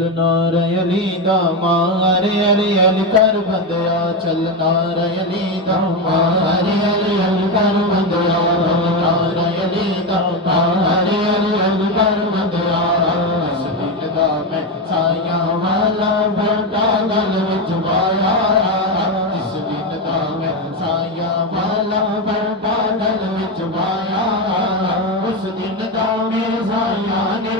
چلنا رے علی دا مارے علی علی کر بندیا چلنا رے علی دا مارے علی علی کر بندیا چلنا رے علی دا مارے علی علی کر بندیا اس دل دا میں سایاں والا بڑا گل وچ پایا اس دل دا میں سایاں والا بڑا گل وچ پایا اس دل دا میں سایاں نے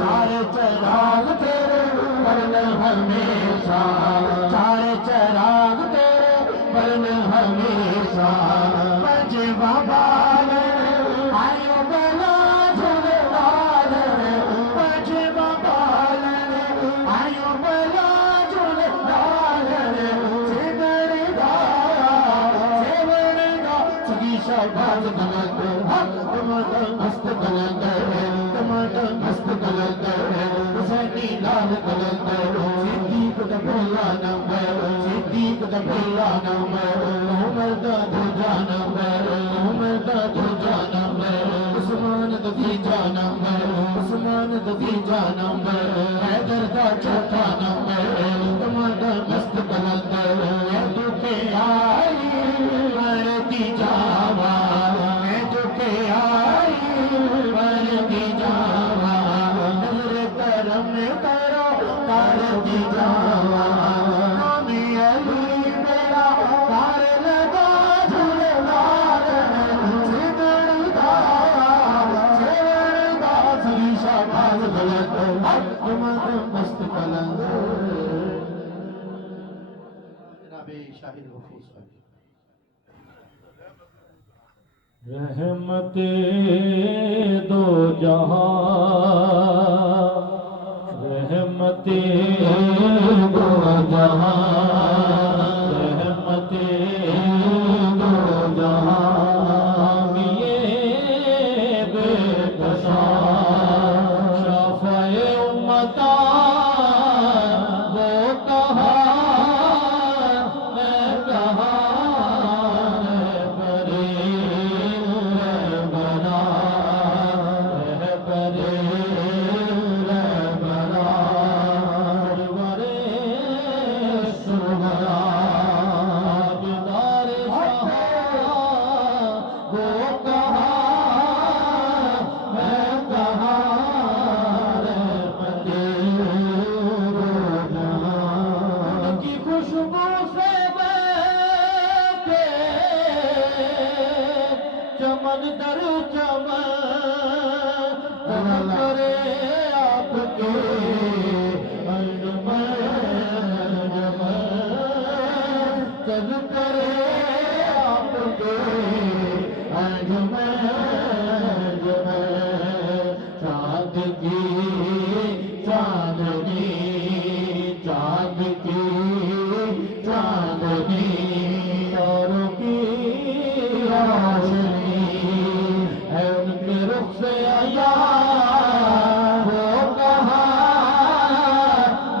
سارے چراغ تیرے برن ہمیشہ سارے چراغ تیرے برن ہمیشہ بجے بابا آئیو بلا جھولے والے بجے بابا آئیو بلا جھولے والے سیور گا سگی شہباز بلند مست بلند مست کلندر حسینی لال کلندر صدیق دا بھلا نمبر صدیق دا بھلا نمبر عمر دا دوجا نمبر عمر دا دوجا نمبر عثمان دا تیجا نمبر عثمان دا تیجا نمبر حیدر دا چوتھا نمبر عمر دا مست کلندر تو کے آئی مرتی جاوا میں تو کے آئی مرتی جاوا نظر کرم کرو کرتی جاوا نامی علی میرا پار لگا جھولے والے سیدر دا سری شہباز بلند عمر مست کلند جناب شاہد حفیظ رحمت دو جہاں رحمت دو جہاں رحمت دو جہاں یہ بے کساں شافع امتاں وہ کہاں میں کہاں چمن در چمن کرے آپ کے تب کرے آپ کے چاند کی چاندنی چاند کی چاندنی اور کی روشنی ہے ان کے رخ سے دا وہ کہاں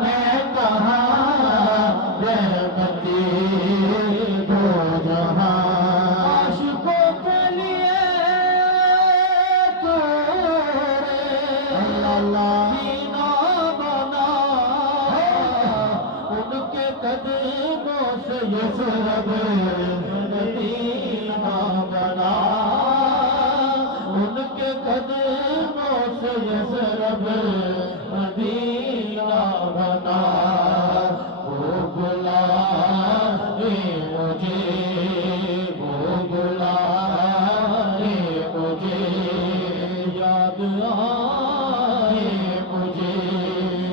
میں کہاں رحمتی دو جہاں عاشقوں کے لیے تو اللہ سینہ بنا ان کے قدموں سے یثرب مدینہ بنا ان کے قدموں سے یثرب مدینہ بنا وہ بلائے مجھے وہ بلائے مجھے یاد آئے مجھے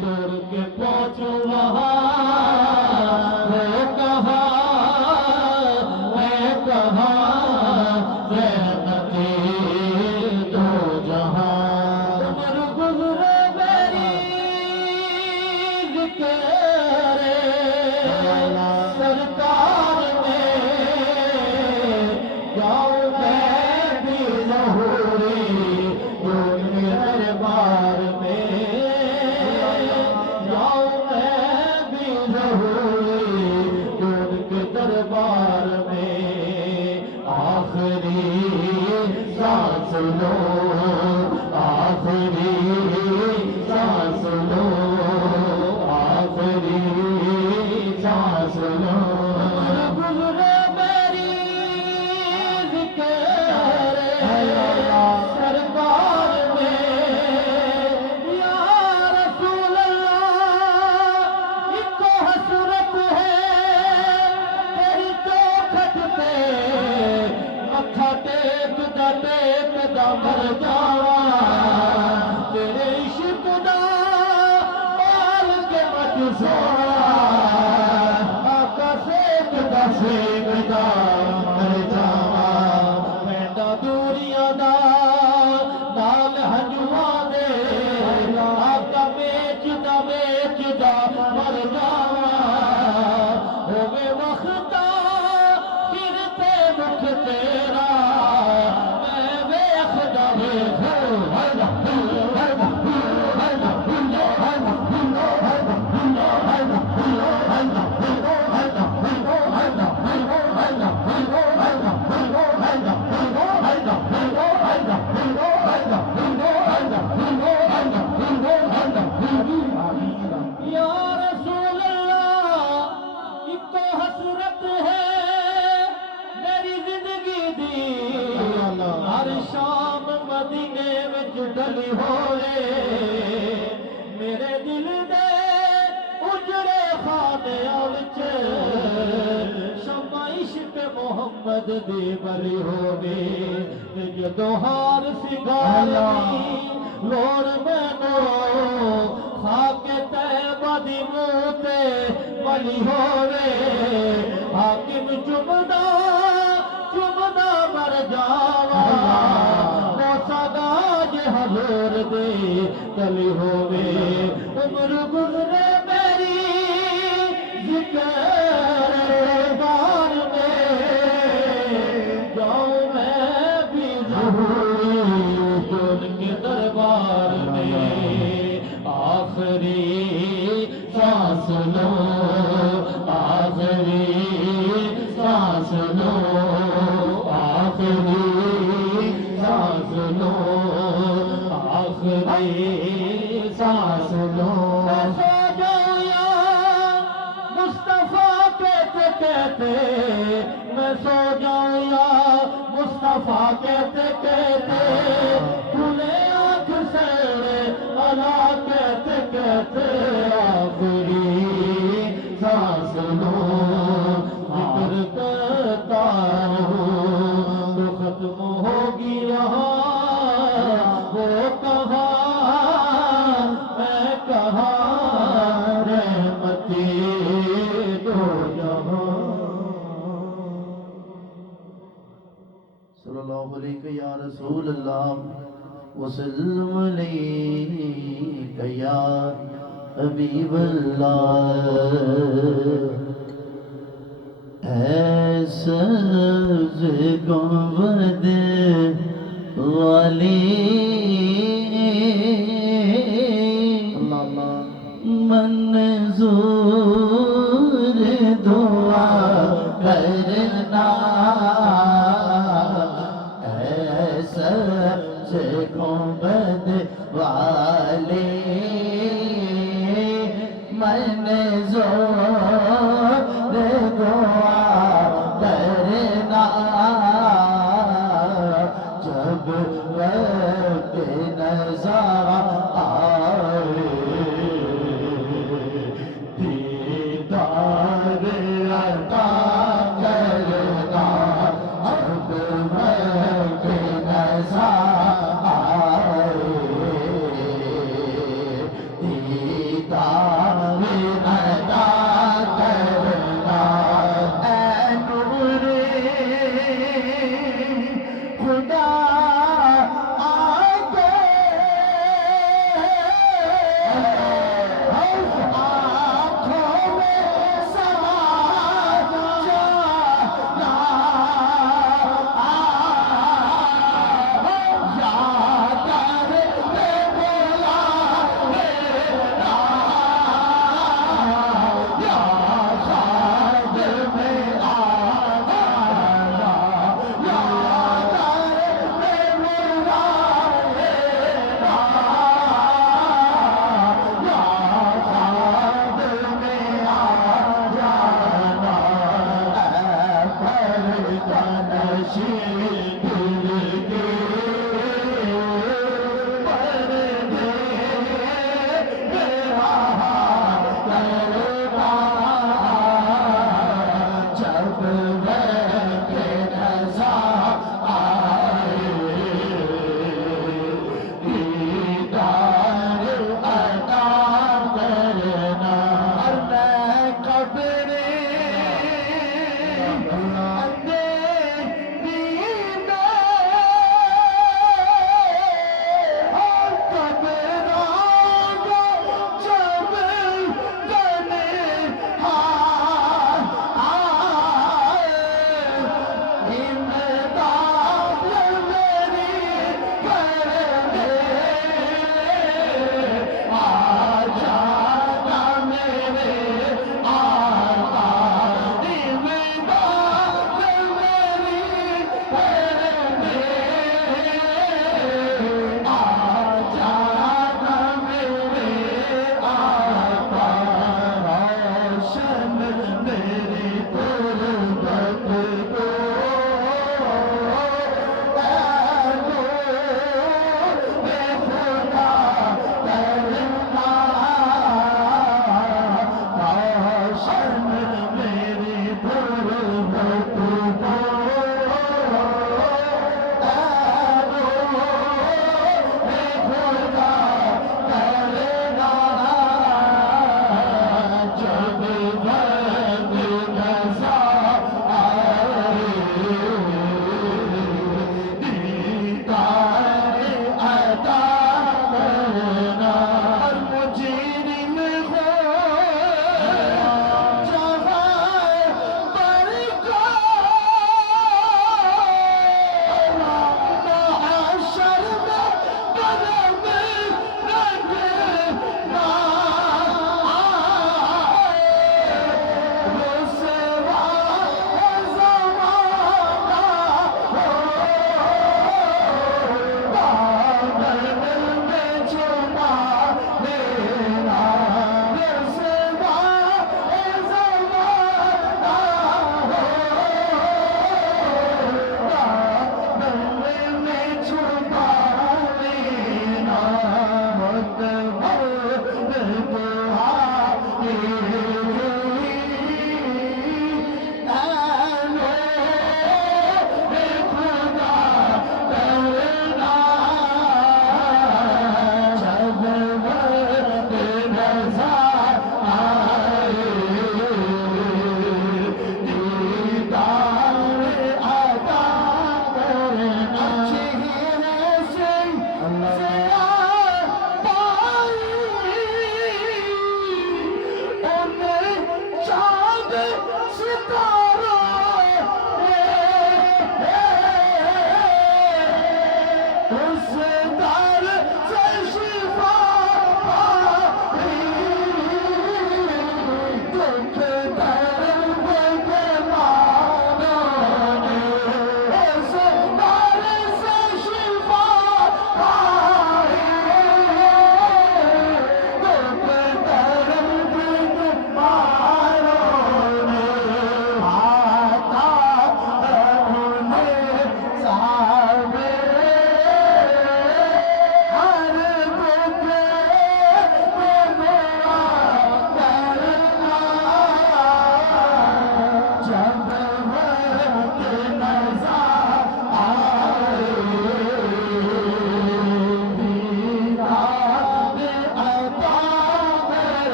توڑ کے پہنچوں وہاں وہ کہاں میں کہاں رحمتی دو جہاں عمر گزرے میری ذکر سرکار میں جاؤں میں بھی ظہوری ان کے دربار میں جاؤں میں بھی ظہوری ان کے دربار میں آخری سانس لو آخری سانس لو آخری سانس لو گزرے میری ذکر سرکار میں یا رسول اللہ ایک حسرت ہے تیری چوکھٹ پہ متھا ٹیک دا مر جاواں تیرے عشق دا پال کے مت سونا آقا سیک دا مر جاواں پینڈا دوریاں دا نال ہنجواں دے آقا میچ دا مر جاواں ہوے وقتا پھرتے مکھ تیرا میں ویکھدا یا رسول اللہ ایک حسرت ہے میری زندگی دی ہر شام مدینے وچ ڈلی ہوئے میرے دل دے اجڑے خانیاں وچ شمع عشق محمد دی بلی ہوئے جدوں ہار سگالی لوڑ مینوں خاک طیبہ دی منہ تے بلی ہوئے حاکم چمدا مر جاواں موسیٰ گاج حضور دے کلی ہوئے عمر گزرے میری ذکر بار میں جاؤں میں بھی ظہوری ان کے دربار میں آخری سانس لو آخری سانس لو آخری سانس لو آخری سانس لو سو جاؤں یا مصطفیٰ کہتے میں سو جاؤں یا مصطفیٰ کہتے کھلے آنکھ سیڑے اللہ کہتے آخری سانس لو ذکر کرتا ہوں تو ختم ہوگی یہاں وہ کہاں میں کہاں رحمتی دو جہاں صلی اللہ علیہ یا رسول اللہ وسلم علیک یا حبیب اللہ اے سبز گنبد والی گنبد والے من زور دعا کرنا جب وقت نظر آئے دیدار عطا کرنا جب وقت نظر آئے دیدار عطا کرنا اے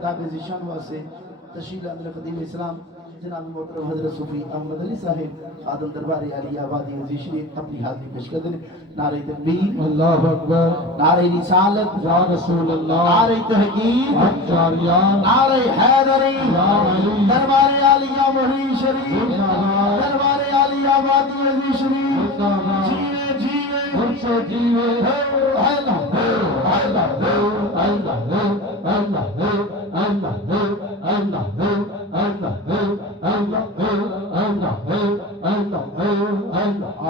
خطاب ذیشان واسطے تشریف لانے خطیب اسلام جناب محترم حضرت صوفی احمد علی صاحب خادم دربار عالیہ آبادی عزیز شریف اپنی حاضری پیش کر دیں. نعرہ تکبیر، اللہ اکبر، نعرہ رسالت، یا رسول اللہ، نعرہ تحقیق، جاریان، نعرہ حیدری، یا علی، دربار عالیہ محی شریف، زندہ دربار عالیہ آبادی عزیز شریف، باد، جیوے جیوے ان سے جیوے، اللہ اللہ اللہ اللہ اللہ اللہ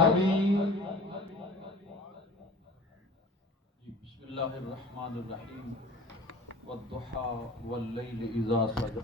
آمین. بسم اللہ الرحمن الرحیم والضحى واللیل اذا سجى.